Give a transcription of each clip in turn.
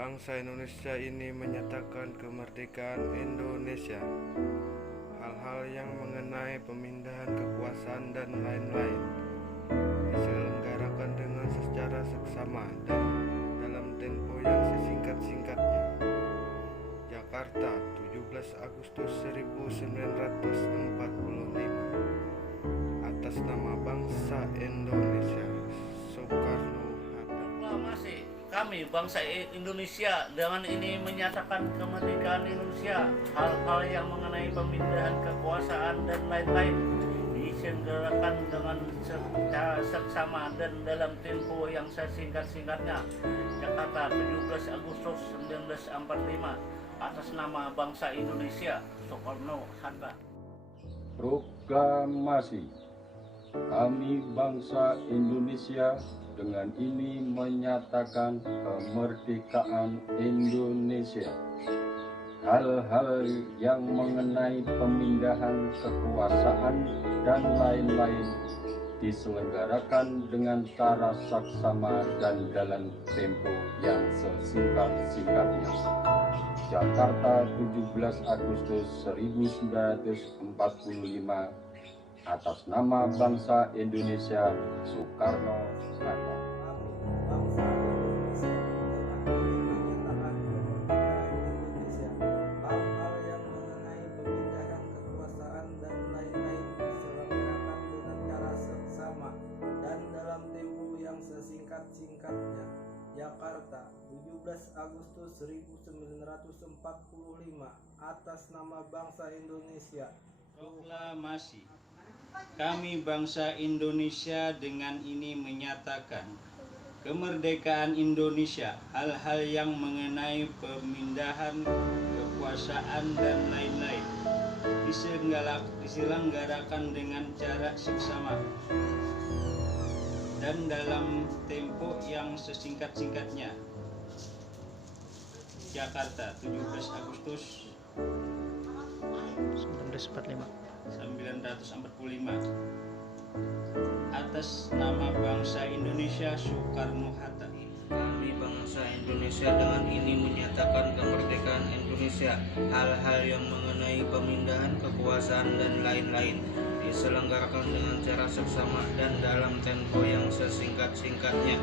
bangsa Indonesia ini menyatakan kemerdekaan Indonesia. Hal-hal yang mengenai pemindahan kekuasaan dan lain-lain diselenggarakan dengan secara seksama dan dalam tempo yang sesingkat-singkatnya. Jakarta, 17 Agustus 1945. Atas nama bangsa Indonesia, Soekarno-Hatta. Proklamasi kami bangsa Indonesia dengan ini menyatakan kemerdekaan Indonesia. Hal-hal yang mengenai pemindahan kekuasaan dan lain-lain diselenggarakan dengan secara seksama dan dalam tempo yang sesingkat-singkatnya. Jakarta, 17 Agustus 1945. Atas nama bangsa Indonesia, Soekarno-Hatta. Proklamasi kami bangsa Indonesia dengan ini menyatakan kemerdekaan Indonesia. Hal-hal yang mengenai pemindahan kekuasaan dan lain-lain diselenggarakan dengan cara saksama dan dalam tempo yang sesingkat-singkatnya. Jakarta, 17 Agustus 1945. Atas nama bangsa Indonesia, Soekarno-Hatta. Hal-hal yang mengenai pemindahan kekuasaan dan lain-lain diselenggarakan dengan cara seksama dan dalam tempo yang sesingkat-singkatnya. Jakarta, 17 Agustus 1945. Atas nama bangsa Indonesia. Proklamasi kami bangsa Indonesia dengan ini menyatakan kemerdekaan Indonesia. Hal-hal yang mengenai pemindahan kekuasaan dan lain-lain diselenggarakan dengan cara seksama dan dalam tempo yang sesingkat-singkatnya. Jakarta, 17 Agustus 1945. Atas nama bangsa Indonesia, Soekarno-Hatta. Kami bangsa Indonesia dengan ini menyatakan kemerdekaan Indonesia. Hal-hal yang mengenai pemindahan kekuasaan dan lain-lain diselenggarakan dengan cara seksama dan dalam tempo yang sesingkat-singkatnya.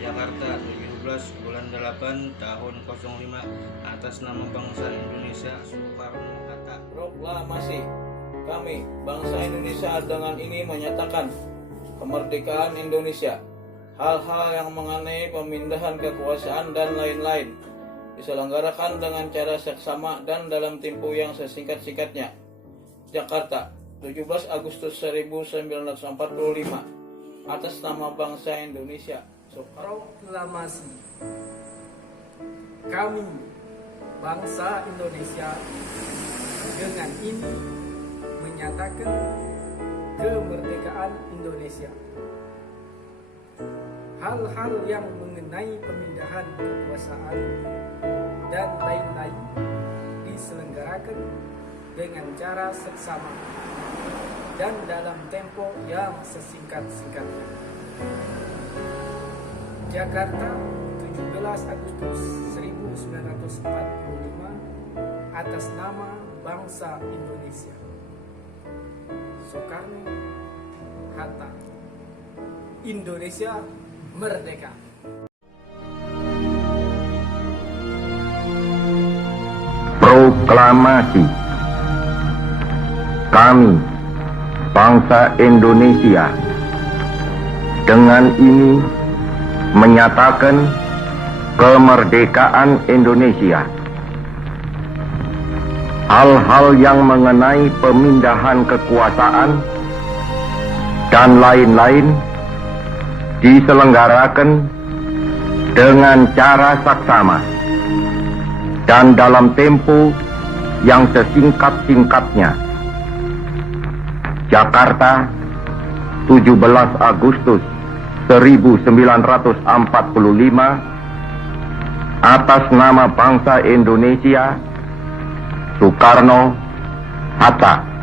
Jakarta, 17 bulan 8 tahun 05. Atas nama bangsa Indonesia, Soekarno-Hatta. Proklamasi kami bangsa Indonesia dengan ini menyatakan kemerdekaan Indonesia. Hal-hal yang mengenai pemindahan kekuasaan dan lain-lain diselenggarakan dengan cara seksama dan dalam tempo yang sesingkat-singkatnya. Jakarta, 17 Agustus 1945. Atas nama bangsa Indonesia. Proklamasi kami bangsa Indonesia dengan ini menyatakan kemerdekaan Indonesia. Hal-hal yang mengenai pemindahan kekuasaan dan lain-lain diselenggarakan dengan cara seksama dan dalam tempo yang sesingkat-singkatnya. Jakarta, 17 Agustus 1945. Atas nama bangsa Indonesia, Soekarno-Hatta. Indonesia merdeka. Proklamasi kami bangsa Indonesia dengan ini menyatakan kemerdekaan Indonesia. Hal-hal yang mengenai pemindahan kekuasaan dan lain-lain diselenggarakan dengan cara saksama dan dalam tempo yang sesingkat-singkatnya. Jakarta, 17 Agustus 1945. Atas nama bangsa Indonesia, Soekarno-Hatta.